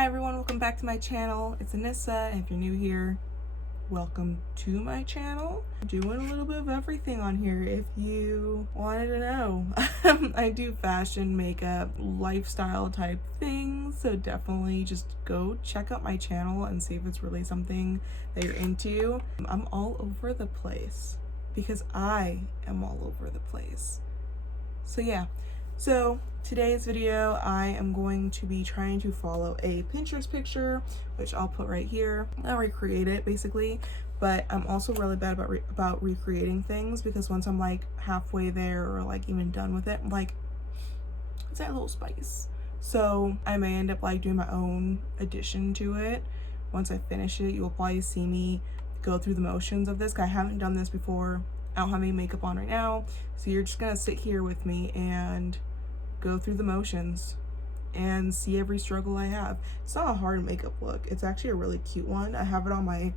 Hi everyone, welcome back to my channel. It's Anissa, and if you're new here, welcome to my channel. I'm doing a little bit of everything on here if you wanted to know. I do fashion, makeup, lifestyle type things, so definitely just go check out my channel and see if it's really something that you're into. I'm all over the place because I am all over the place. So yeah. So today's video, I am going to be trying to follow a Pinterest picture, which I'll put right here. I'll recreate it basically, but I'm also really bad about recreating things because once I'm like halfway there or like even done with it, I'm like, it's that little spice. So I may end up like doing my own addition to it. Once I finish it, you'll probably see me go through the motions of this. I haven't done this before. I don't have any makeup on right now, so you're just gonna sit here with me and go through the motions and see every struggle I have. It's not a hard makeup look. It's actually a really cute one. I have it on my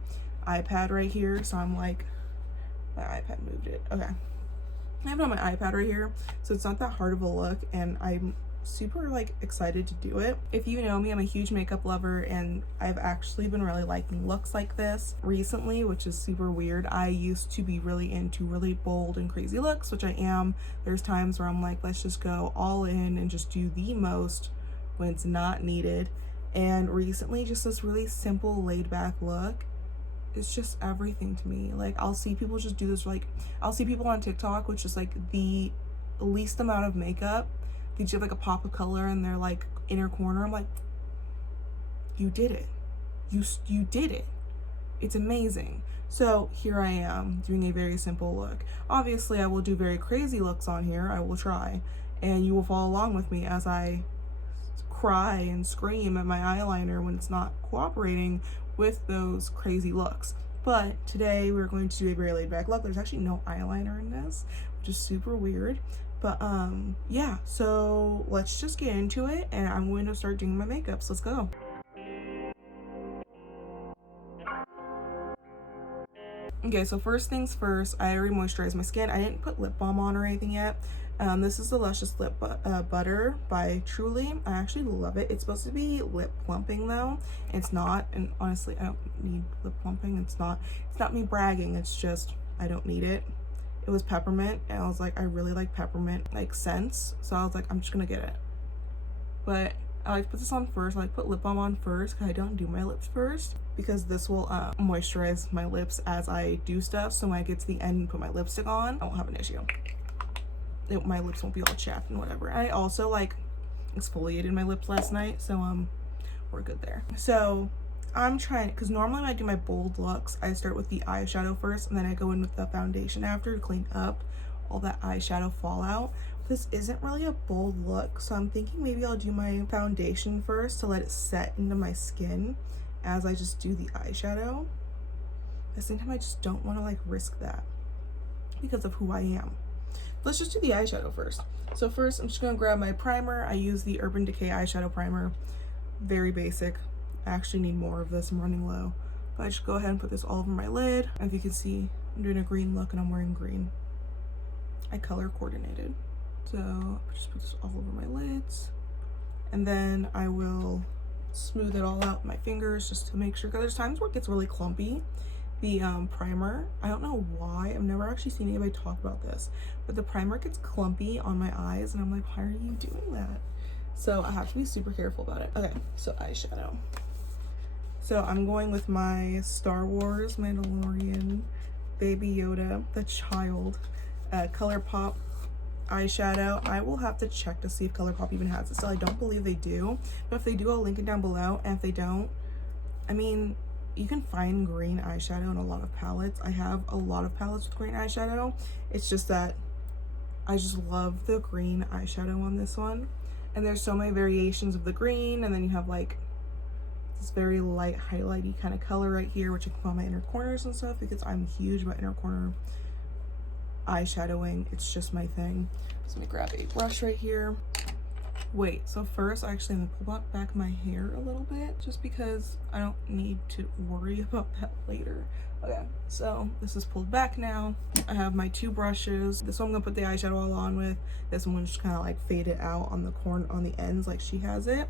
iPad right here, so I'm like, my iPad moved it. Okay. I have it on my iPad right here, so it's not that hard of a look, and I'm super like excited to do it. If you know me, I'm a huge makeup lover, and I've actually been really liking looks like this recently, which is super weird. I used to be really into really bold and crazy looks, which I am. There's times where I'm like, let's just go all in and just do the most when it's not needed. And recently, just this really simple laid back look, it's just everything to me. Like, I'll see people just do this, like I'll see people on TikTok with just like the least amount of makeup. They just have like a pop of color in their like inner corner. I'm like, you did it. You did it. It's amazing. So here I am doing a very simple look. Obviously I will do very crazy looks on here. I will try, and you will follow along with me as I cry and scream at my eyeliner when it's not cooperating with those crazy looks. But today we're going to do a very laid back look. There's actually no eyeliner in this, which is super weird. But yeah, so let's just get into it, and I'm going to start doing my makeup. So let's go. Okay, so first things first, I already moisturized my skin. I didn't put lip balm on or anything yet. This is the Luscious Lip Butter by Truly. I actually love it. It's supposed to be lip plumping though. It's not, and honestly, I don't need lip plumping. It's not me bragging. It's just, I don't need it. It was peppermint, and I was like, I really like peppermint like scents, so I was like, I'm just gonna get it. But I like to put this on first. I like to put lip balm on first because I don't do my lips first, because this will moisturize my lips as I do stuff. So when I get to the end and put my lipstick on, I won't have an issue. My lips won't be all chapped and whatever. I also like exfoliated my lips last night, so we're good there. So I'm trying, because normally when I do my bold looks, I start with the eyeshadow first, and then I go in with the foundation after to clean up all that eyeshadow fallout. This isn't really a bold look, so I'm thinking maybe I'll do my foundation first to let it set into my skin as I just do the eyeshadow. At the same time, I just don't want to like risk that because of who I am. Let's just do the eyeshadow first. So first, I'm just going to grab my primer. I use the Urban Decay eyeshadow primer. Very basic. I actually need more of this. I'm running low. But I just go ahead and put this all over my lid. As you can see, I'm doing a green look and I'm wearing green. I color coordinated. So just put this all over my lids. And then I will smooth it all out with my fingers just to make sure, because there's times where it gets really clumpy. The primer, I don't know why, I've never actually seen anybody talk about this, but the primer gets clumpy on my eyes, and I'm like, why are you doing that? So I have to be super careful about it. Okay, so eyeshadow. So I'm going with my Star Wars Mandalorian Baby Yoda, the child, ColourPop eyeshadow. I will have to check to see if ColourPop even has it. So I don't believe they do, but if they do, I'll link it down below. And if they don't, I mean, you can find green eyeshadow in a lot of palettes. I have a lot of palettes with green eyeshadow. It's just that I just love the green eyeshadow on this one. And there's so many variations of the green, and then you have like this very light highlighty kind of color right here, which I can put on my inner corners and stuff, because I'm huge about inner corner eyeshadowing. It's just my thing. So let me grab a brush right here. Wait, so first actually I'm gonna pull back my hair a little bit, just because I don't need to worry about that later. Okay, so this is pulled back now. I have my two brushes. This one I'm gonna put the eyeshadow all on with. This one just kind of like fade it out on the ends like she has it.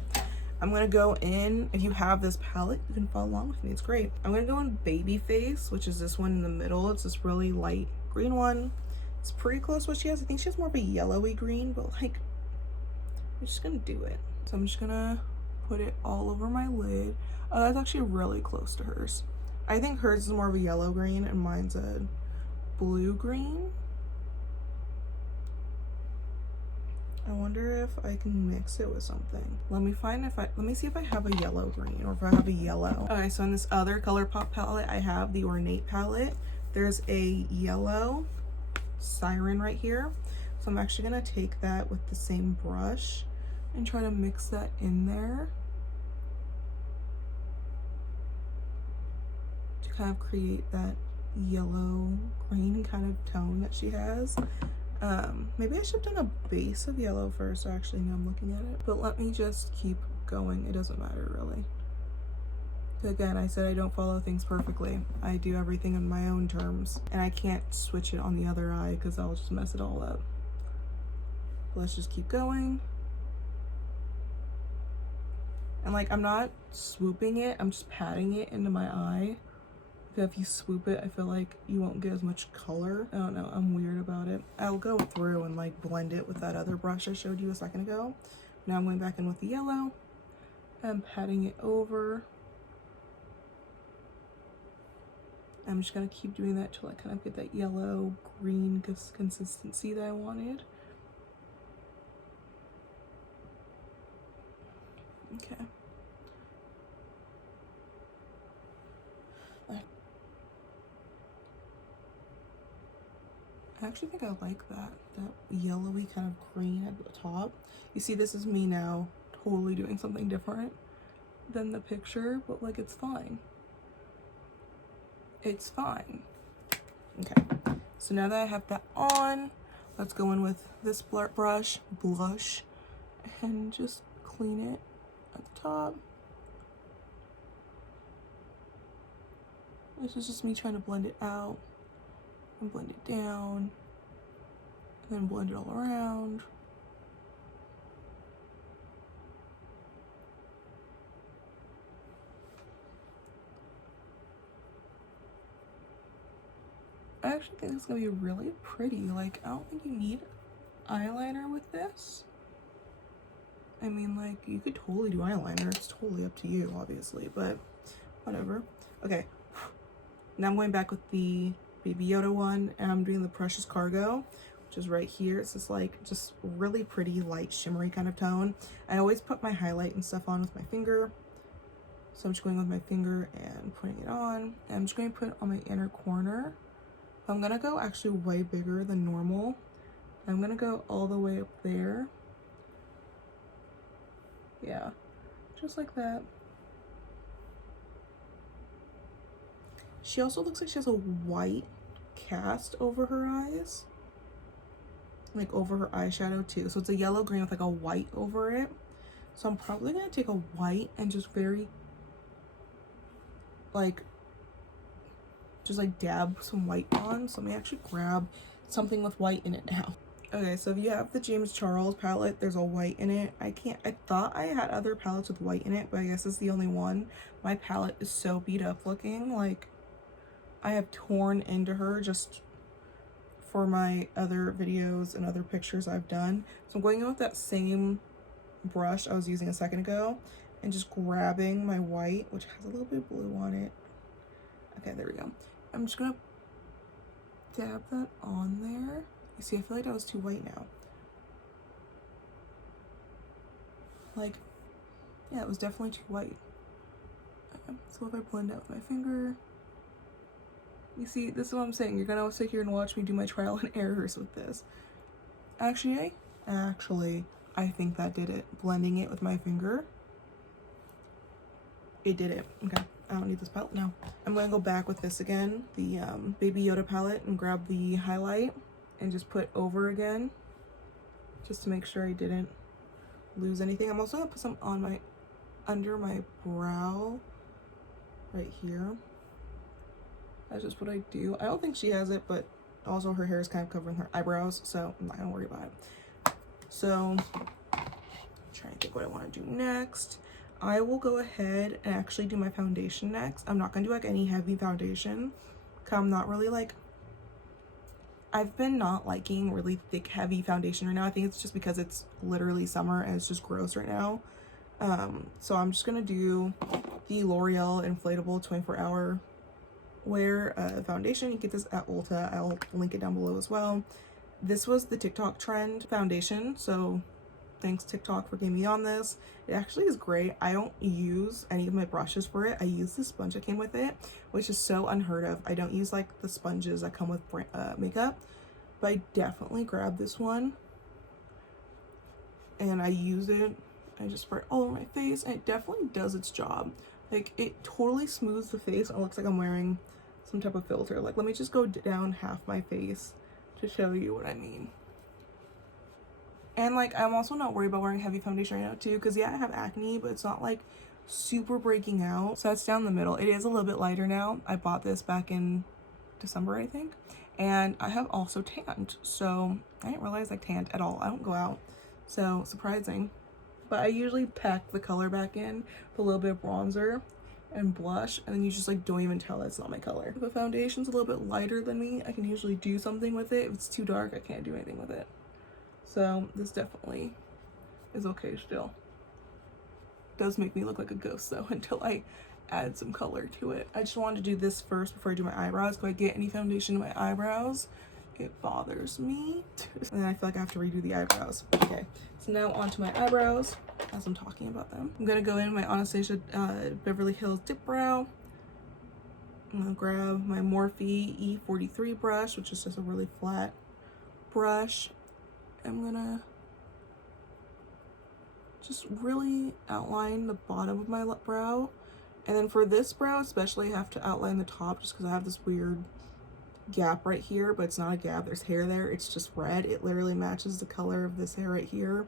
I'm gonna go in, if you have this palette, you can follow along with me, it's great. I'm gonna go in Baby Face, which is this one in the middle. It's this really light green one. It's pretty close to what she has. I think she has more of a yellowy green, but like, I'm just gonna do it. So I'm just gonna put it all over my lid. Oh, that's actually really close to hers. I think hers is more of a yellow green and mine's a blue green. I wonder if I can mix it with something. Let me see if I have a yellow green or if I have a yellow. Okay, so in this other ColourPop palette, I have the Ornate palette. There's a yellow Siren right here. So I'm actually gonna take that with the same brush and try to mix that in there to kind of create that yellow green kind of tone that she has. Maybe I should have done a base of yellow first. Actually, now I'm looking at it, but let me just keep going. It doesn't matter really. Again, I said I don't follow things perfectly. I do everything on my own terms, and I can't switch it on the other eye because I'll just mess it all up. Let's just keep going. And like, I'm not swooping it, I'm just patting it into my eye. Because if you swoop it, I feel like you won't get as much color. I don't know, I'm weird about it. I'll go through and like blend it with that other brush I showed you a second ago. Now I'm going back in with the yellow and patting it over. I'm just gonna keep doing that till I kind of get that yellow green consistency that I wanted. Okay. I actually think I like that yellowy kind of green at the top. You see, this is me now totally doing something different than the picture, but like, it's fine. It's fine. Okay, so now that I have that on, let's go in with this blush, and just clean it at the top. This is just me trying to blend it out and blend it down and then blend it all around. I actually think it's gonna be really pretty. Like, I don't think you need eyeliner with this. I mean, like, you could totally do eyeliner. It's totally up to you, obviously, but whatever. Okay, now I'm going back with the Baby Yoda one, and I'm doing the Precious Cargo, which is right here. It's this like just really pretty light shimmery kind of tone. I always put my highlight and stuff on with my finger, so I'm just going with my finger and putting it on. And I'm just going to put it on my inner corner. I'm gonna go actually way bigger than normal. I'm gonna go all the way up there. Yeah, just like that. She also looks like she has a white cast over her eyes, like over her eyeshadow too. So it's a yellow green with like a white over it. So I'm probably gonna take a white and just very like just like dab some white on. So let me actually grab something with white in it now. Okay, so if you have the James Charles palette, there's a white in it. I thought I had other palettes with white in it, but I guess it's the only one. My palette is so beat up looking. Like, I have torn into her just for my other videos and other pictures I've done. So I'm going in with that same brush I was using a second ago and just grabbing my white, which has a little bit of blue on it. Okay, there we go. I'm just gonna dab that on there. You see, I feel like that was too white now. Like, yeah, it was definitely too white. So if I blend out with my finger, you see, this is what I'm saying. You're gonna sit here and watch me do my trial and errors with this. Actually, I think that did it. Blending it with my finger, it did it. Okay, I don't need this palette now. I'm gonna go back with this again, the Baby Yoda palette, and grab the highlight and just put over again, just to make sure I didn't lose anything. I'm also gonna put some on my, under my brow, right here. That's just what I do. I don't think she has it, but also her hair is kind of covering her eyebrows, so I'm not gonna worry about it. So, I'm trying to think what I want to do next. I will go ahead and actually do my foundation next. I'm not gonna do like any heavy foundation because I'm not really like, I've been not liking really thick heavy foundation right now. I think it's just because it's literally summer and it's just gross right now. So I'm just gonna do the L'Oreal inflatable 24-hour wear foundation. You get this at Ulta. I'll link it down below as well. This was the TikTok trend foundation, so thanks TikTok for getting me on this. It actually is great. I don't use any of my brushes for it. I use the sponge that came with it, which is so unheard of. I don't use like the sponges that come with makeup, but I definitely grabbed this one and I use it. I just spray it all over my face and it definitely does its job. Like, it totally smooths the face and it looks like I'm wearing some type of filter. Like, let me just go down half my face to show you what I mean. And like, I'm also not worried about wearing heavy foundation right now too, because yeah, I have acne, but it's not like super breaking out. So that's down the middle. It is a little bit lighter now. I bought this back in December, I think. And I have also tanned. So I didn't realize I tanned at all. I don't go out. So surprising. But I usually pack the color back in with a little bit of bronzer and blush, and then you just like don't even tell it's not my color. If the foundation's a little bit lighter than me, I can usually do something with it. If it's too dark, I can't do anything with it. So this definitely is okay still. Does make me look like a ghost though until I add some color to it. I just wanted to do this first before I do my eyebrows. If I get any foundation in my eyebrows, it bothers me. And then I feel like I have to redo the eyebrows. Okay, so now onto my eyebrows as I'm talking about them. I'm gonna go in my Anastasia Beverly Hills Dip Brow. I'm gonna grab my Morphe E43 brush, which is just a really flat brush. I'm gonna just really outline the bottom of my brow. And then for this brow especially, I have to outline the top just because I have this weird gap right here, but it's not a gap, there's hair there, it's just red. It literally matches the color of this hair right here.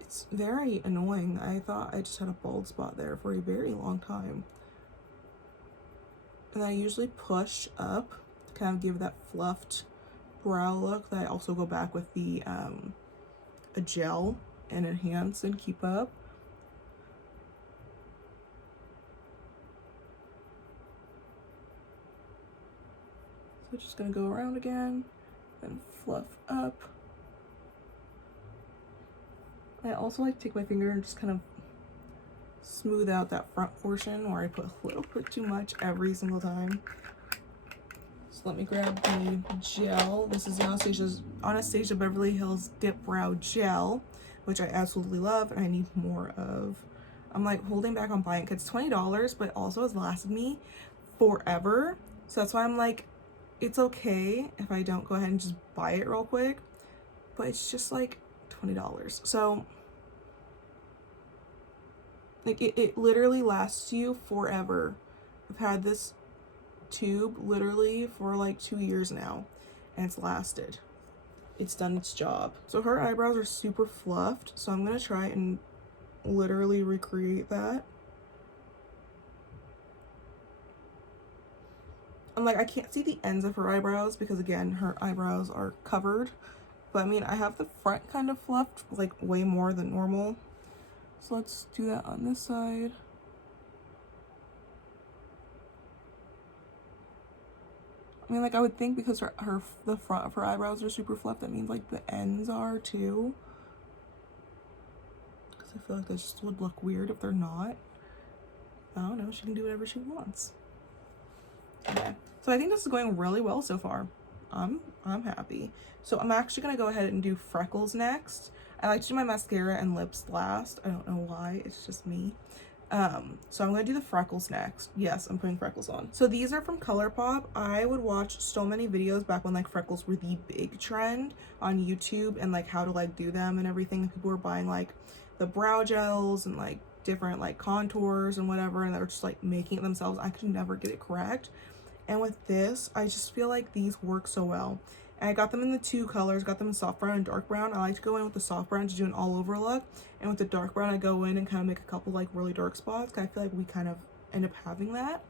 It's very annoying. I thought I just had a bald spot there for a very long time. And I usually push up to kind of give that fluffed brow look that I also go back with the a gel and enhance and keep up. So just gonna go around again and fluff up. I also like to take my finger and just kind of smooth out that front portion where I put a little bit too much every single time. So let me grab the gel. This is the Anastasia Beverly Hills Dip Brow Gel, which I absolutely love and I need more of. I'm like holding back on buying it because it's $20, but it also has lasted me forever. So that's why I'm like, it's okay if I don't go ahead and just buy it real quick, but it's just like $20. So like it literally lasts you forever. I've had this tube literally for like 2 years now and it's lasted. It's done its job. So her eyebrows are super fluffed, so I'm gonna try and literally recreate that. I'm like, I can't see the ends of her eyebrows because again, her eyebrows are covered. But I mean, I have the front kind of fluffed like way more than normal. So let's do that on this side. I mean, like I would think because the front of her eyebrows are super fluffed, that means like the ends are too. Because I feel like that just would look weird if they're not. I don't know, she can do whatever she wants. Okay, so I think this is going really well so far. I'm happy. So I'm actually gonna go ahead and do freckles next. I like to do my mascara and lips last. I don't know why, it's just me. So I'm gonna do the freckles next. Yes, I'm putting freckles on. So these are from ColourPop. I would watch so many videos back when like freckles were the big trend on YouTube and like how to like do them and everything. People were buying like the brow gels and like different like contours and whatever, and they were just like making it themselves. I could never get it correct. And with this, I just feel like these work so well. And I got them in the two colors, got them in soft brown and dark brown. I like to go in with the soft brown to do an all over look. And with the dark brown, I go in and kind of make a couple like really dark spots. I feel like we kind of end up having that.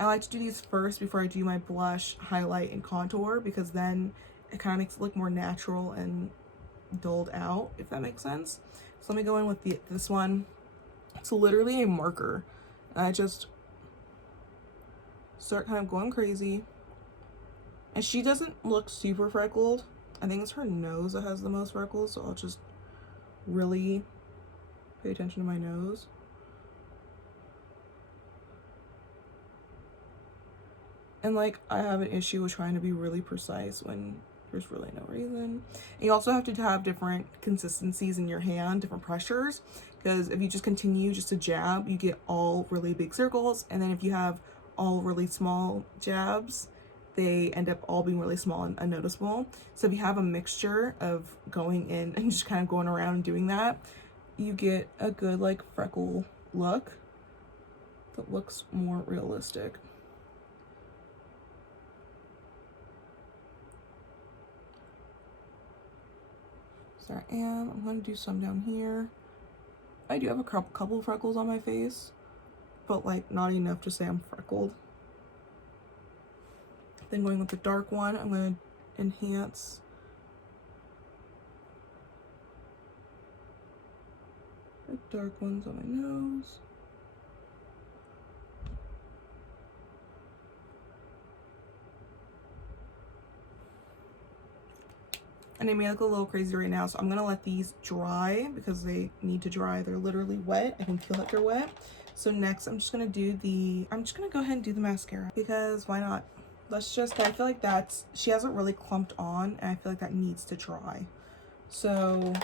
I like to do these first before I do my blush, highlight, and contour, because then it kind of makes it look more natural and dulled out, if that makes sense. So let me go in with this one. It's literally a marker. And I just start kind of going crazy. And she doesn't look super freckled. I think it's her nose that has the most freckles, so I'll just really pay attention to my nose. And like, I have an issue with trying to be really precise when there's really no reason. And you also have to have different consistencies in your hand, different pressures, because if you just continue just to jab, you get all really big circles, and then if you have all really small jabs, they end up all being really small and unnoticeable. So if you have a mixture of going in and just kind of going around and doing that, you get a good like freckle look that looks more realistic. There I am. I'm going to do some down here. I do have a couple freckles on my face, but like not enough to say I'm freckled. Then going with the dark one, I'm going to enhance the dark ones on my nose. And they may look a little crazy right now, so I'm gonna let these dry because they need to dry. They're literally wet. I can feel that they're wet. So next I'm just gonna go ahead and do the mascara because why not? I feel like she hasn't really clumped on, and I feel like that needs to dry. So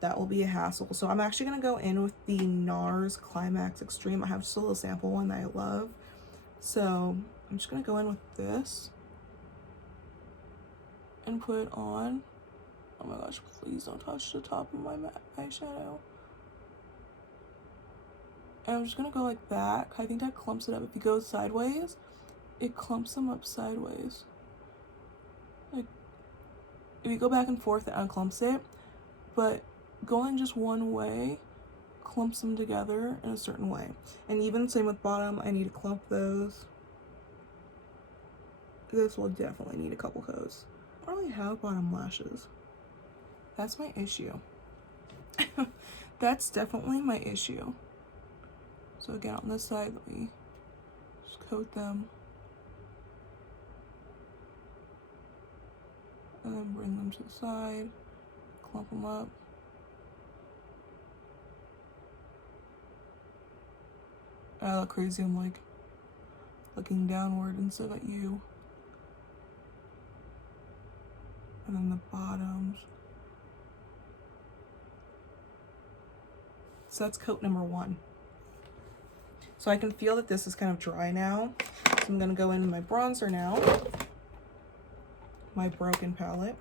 that will be a hassle. So I'm actually gonna go in with the NARS Climax Extreme. I have just a little sample one that I love. So I'm just gonna go in with this and put it on. Oh my gosh, please don't touch the top of my eyeshadow. And I'm just gonna go like that. I think that clumps it up. If you go sideways, it clumps them up sideways. Like, if you go back and forth, it unclumps it. But going just one way clumps them together in a certain way. And even same with bottom, I need to clump those. This will definitely need a couple coats. I don't really have bottom lashes. That's my issue. That's definitely my issue. So again, on this side, let me just coat them. And then bring them to the side, clump them up. I look crazy, I'm like looking downward instead at you. And then the bottoms. So that's coat number 1. So I can feel that this is kind of dry now. So I'm gonna go in with my bronzer now. My Broken palette.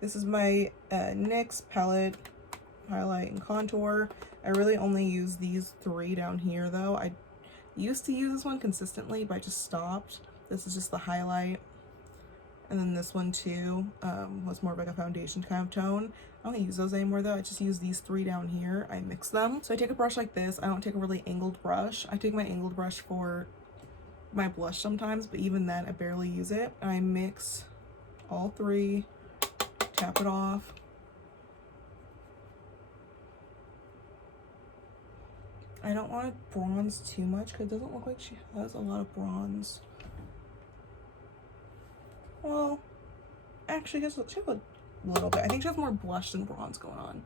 This is my NYX palette highlight and contour. I really only use these 3 down here though. I used to use this one consistently, but I just stopped. This is just the highlight. And then this one too was more of like a foundation kind of tone. I don't use those anymore though. I just use these 3 down here. I mix them. So I take a brush like this. I don't take a really angled brush. I take my angled brush for my blush sometimes, but even then I barely use it. I mix all 3, tap it off. I don't want to bronze too much because it doesn't look like she has a lot of bronze. Well, actually, she has a little bit. I think she has more blush than bronze going on.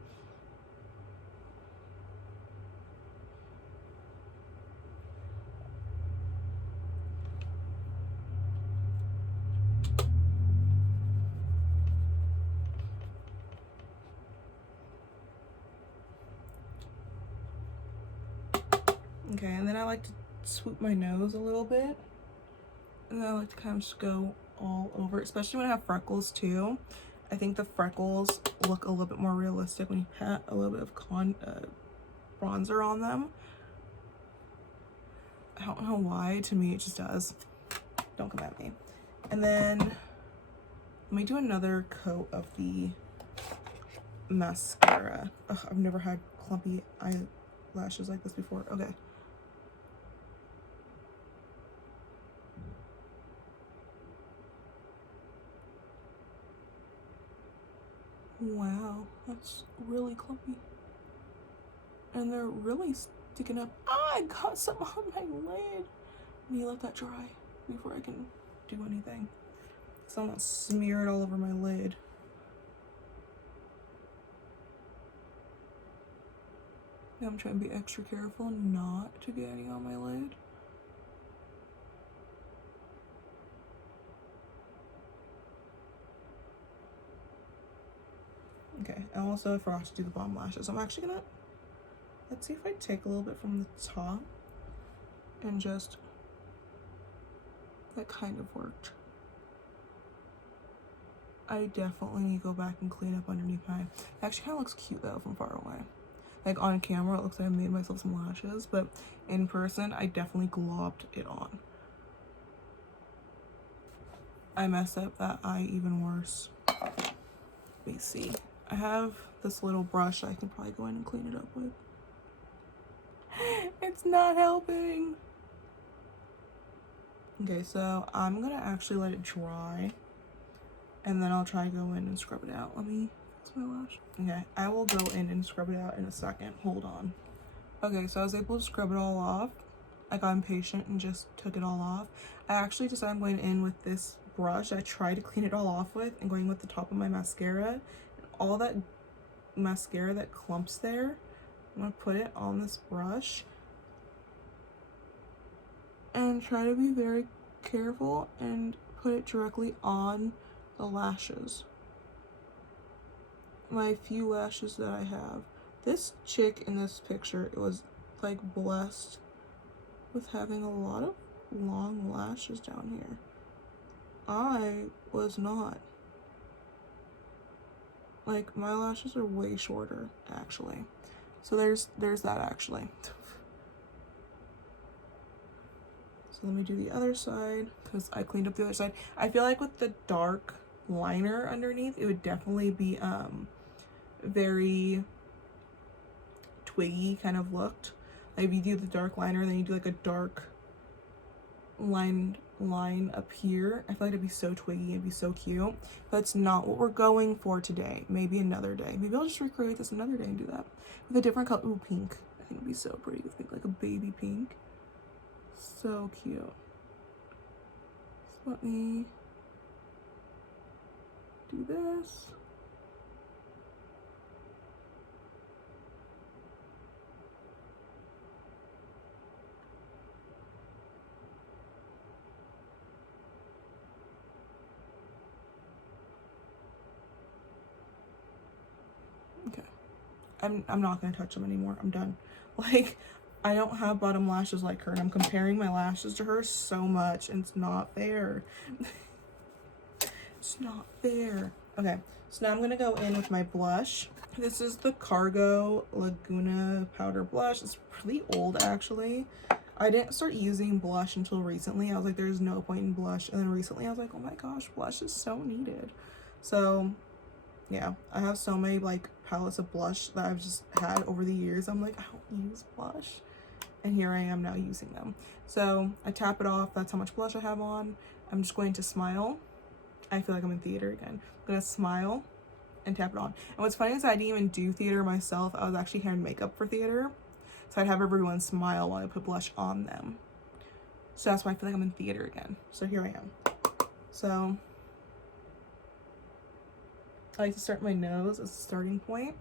Okay, and then I like to swoop my nose a little bit. And then I like to kind of just go all over, especially when I have freckles too. I think the freckles look a little bit more realistic when you pat a little bit of bronzer on them. I don't know why, to me it just does. Don't come at me. And then let me do another coat of the mascara. Ugh, I've never had clumpy eyelashes like this before. Okay. Wow, that's really clumpy. and they're really sticking up. Ah, I got some on my lid. I need to let that dry before I can do anything. So I'm gonna smear it all over my lid. Now I'm trying to be extra careful not to get any on my lid. Okay, I also forgot to do the bottom lashes. I'm actually gonna, let's see if I take a little bit from the top and just, that kind of worked. I definitely need to go back and clean up underneath my, it actually kind of looks cute though from far away. Like on camera, it looks like I made myself some lashes, but in person, I definitely globbed it on. I messed up that eye even worse. Let me see. I have this little brush I can probably go in and clean it up with. It's not helping. Okay, so I'm gonna actually let it dry and then I'll try to go in and scrub it out. Let me fix my lash. Okay, I will go in and scrub it out in a second. Hold on. Okay, so I was able to scrub it all off. I got impatient and just took it all off. I actually decided I'm going in with this brush I tried to clean it all off with and going with the top of my mascara. All that mascara that clumps there, I'm gonna put it on this brush and try to be very careful and put it directly on the lashes. My few lashes that I have. This chick in this picture, it was like blessed with having a lot of long lashes down here. I was not. Like, my lashes are way shorter, actually. So there's that, actually. So let me do the other side, because I cleaned up the other side. I feel like with the dark liner underneath, it would definitely be very twiggy kind of looked. Like if you do the dark liner, then you do like a dark line up here, I feel like it'd be so twiggy, it'd be so cute. But it's not what we're going for today. Maybe another day. Maybe I'll just recreate this another day and do that with a different color. Ooh, pink. I think it'd be so pretty with pink, like a baby pink. So cute. So let me do this. Okay. I'm not gonna touch them anymore. I'm done. Like, I don't have bottom lashes like her, and I'm comparing my lashes to her so much, and it's not fair. It's not fair. Okay, so now I'm gonna go in with my blush. This is the Cargo Laguna powder blush. It's pretty old, actually. I didn't start using blush until recently. I was like, there's no point in blush. And then recently I was like, oh my gosh, blush is so needed. So yeah, I have so many like palettes of blush that I've just had over the years. I'm like, I don't use blush. And here I am now using them. So I tap it off. That's how much blush I have on. I'm just going to smile. I feel like I'm in theater again. I'm gonna smile and tap it on. And what's funny is I didn't even do theater myself. I was actually hair and makeup for theater. So I'd have everyone smile while I put blush on them. So that's why I feel like I'm in theater again. So here I am. So I like to start my nose as a starting point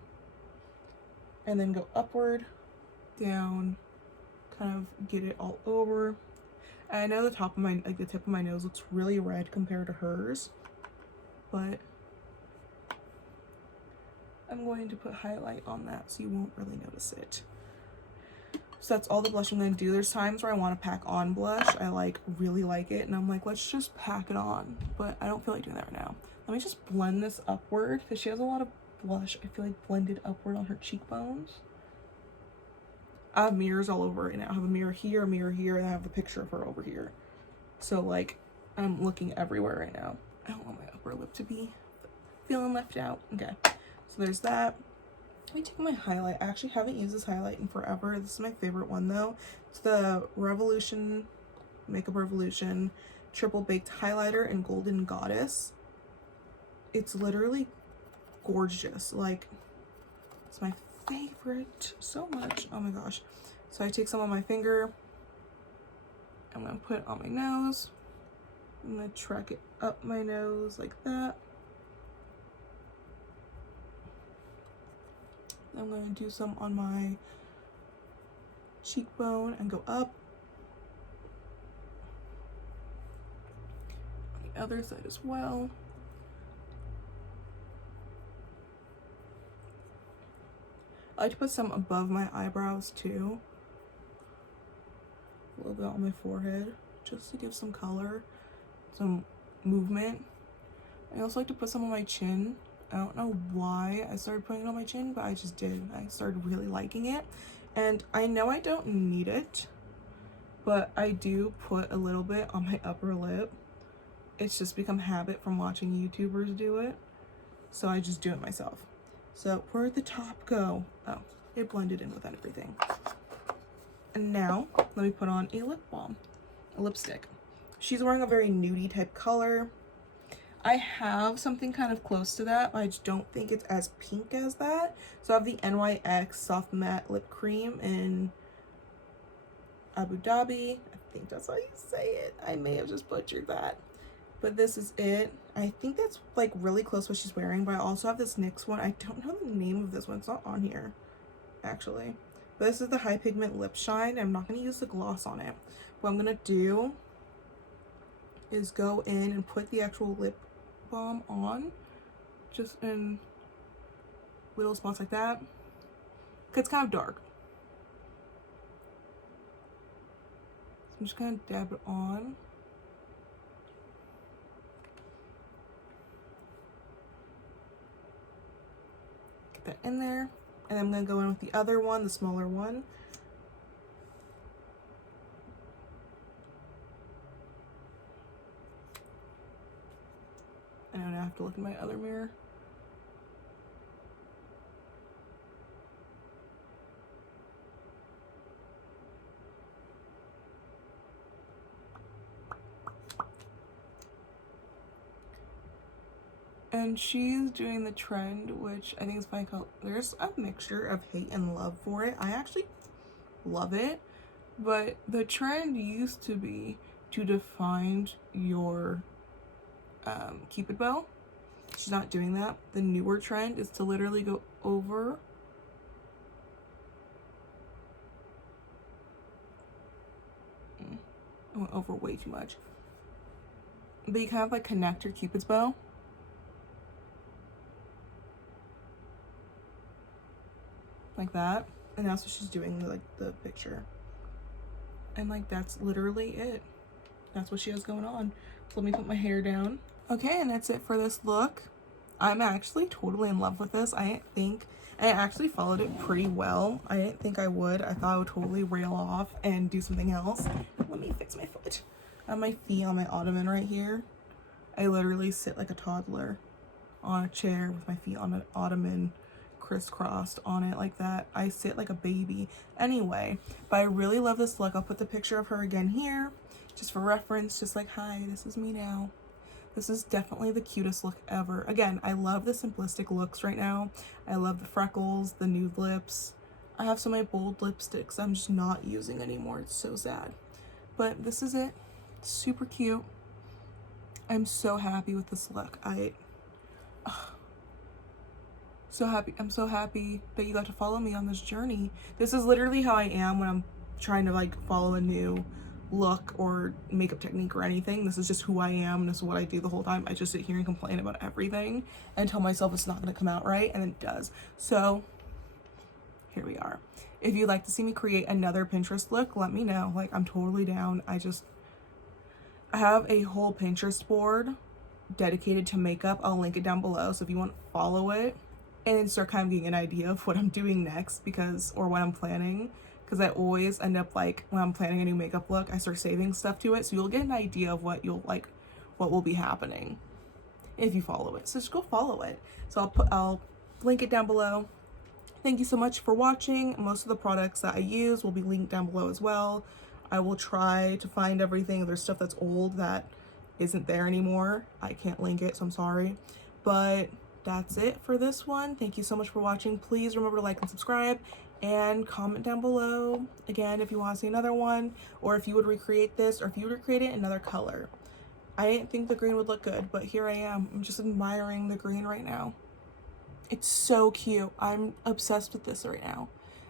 and then go upward, down, kind of get it all over. And I know the top of my, like the tip of my nose looks really red compared to hers, but I'm going to put highlight on that so you won't really notice it. So that's all the blush I'm going to do. There's times where I want to pack on blush. I like really like it and I'm like, let's just pack it on, but I don't feel like doing that right now. Let me just blend this upward because she has a lot of blush, I feel like, blended upward on her cheekbones. I have mirrors all over right now. I have a mirror here, and I have the picture of her over here. So like, I'm looking everywhere right now. I don't want my upper lip to be feeling left out. Okay, so there's that. Let me take my highlight. I actually haven't used this highlight in forever. This is my favorite one though. It's the Revolution, Makeup Revolution Triple Baked Highlighter in Golden Goddess. It's literally gorgeous. Like, it's my favorite so much. Oh my gosh. So I take some on my finger. I'm gonna put it on my nose. I'm gonna track it up my nose like that. I'm gonna do some on my cheekbone and go up. On the other side as well. I like to put some above my eyebrows too. A little bit on my forehead, just to give some color, some movement. I also like to put some on my chin. I don't know why I started putting it on my chin, but I just did. I started really liking it. And I know I don't need it, but I do put a little bit on my upper lip. It's just become habit from watching YouTubers do it. So I just do it myself. So where'd the top go? Oh, it blended in with everything. And now let me put on a lip balm, a lipstick. She's wearing a very nudie type color. I have something kind of close to that, but I just don't think it's as pink as that. So I have the NYX Soft Matte Lip Cream in Abu Dhabi. I think that's how you say it. I may have just butchered that. But this is it. I think that's like really close to what she's wearing, but I also have this NYX one. I don't know the name of this one. It's not on here, actually. But this is the High Pigment Lip Shine. I'm not going to use the gloss on it. What I'm going to do is go in and put the actual lip balm on. Just in little spots like that. It's kind of dark. So I'm just going to dab it on. That in there, and I'm gonna go in with the other one, the smaller one. And I have to look in my other mirror. And she's doing the trend, which I think is funny. There's a mixture of hate and love for it. I actually love it, but the trend used to be to define your Cupid bow. She's not doing that. The newer trend is to literally go over I went over way too much. But you kind of like connect your Cupid's bow. Like that. And that's what she's doing, like the picture. And like that's literally it. That's what she has going on. So let me put my hair down. Okay, and that's it for this look. I'm actually totally in love with this. I actually followed it pretty well. I didn't think I would. I thought I would totally rail off and do something else. Let me fix my foot. I have my feet on my ottoman right here. I literally sit like a toddler on a chair with my feet on an ottoman, crisscrossed on it like that. I sit like a baby. Anyway, but I really love this look. I'll put the picture of her again here, just for reference, just like, hi, this is me now. This is definitely the cutest look ever. Again, I love the simplistic looks right now. I love the freckles, the nude lips. I have some of my bold lipsticks I'm just not using anymore. It's so sad. But this is it. Super cute. I'm so happy with this look. So happy. I'm so happy that you got to follow me on this journey. This is literally how I am when I'm trying to like follow a new look or makeup technique or anything. This is just who I am. This is what I do the whole time. I just sit here and complain about everything and tell myself it's not going to come out right, and it does. So here we are. If you'd like to see me create another Pinterest look, let me know. Like, I'm totally down. I have a whole Pinterest board dedicated to makeup. I'll link it down below, so if you want to follow it and start kind of getting an idea of what I'm doing next, or what I'm planning, because I always end up like, when I'm planning a new makeup look, I start saving stuff to it, so you'll get an idea of what will be happening if you follow it. So just go follow it. So I'll link it down below. Thank you so much for watching. Most of the products that I use will be linked down below as well. I will try to find everything. There's stuff that's old that isn't there anymore. I can't link it, so I'm sorry. But that's it for this one. Thank you so much for watching. Please remember to like and subscribe and comment down below again if you want to see another one, or if you would recreate this, or if you would recreate it in another color. I didn't think the green would look good, but here I am. I'm just admiring the green right now. It's so cute. I'm obsessed with this right now.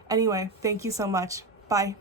Anyway, thank you so much. Bye.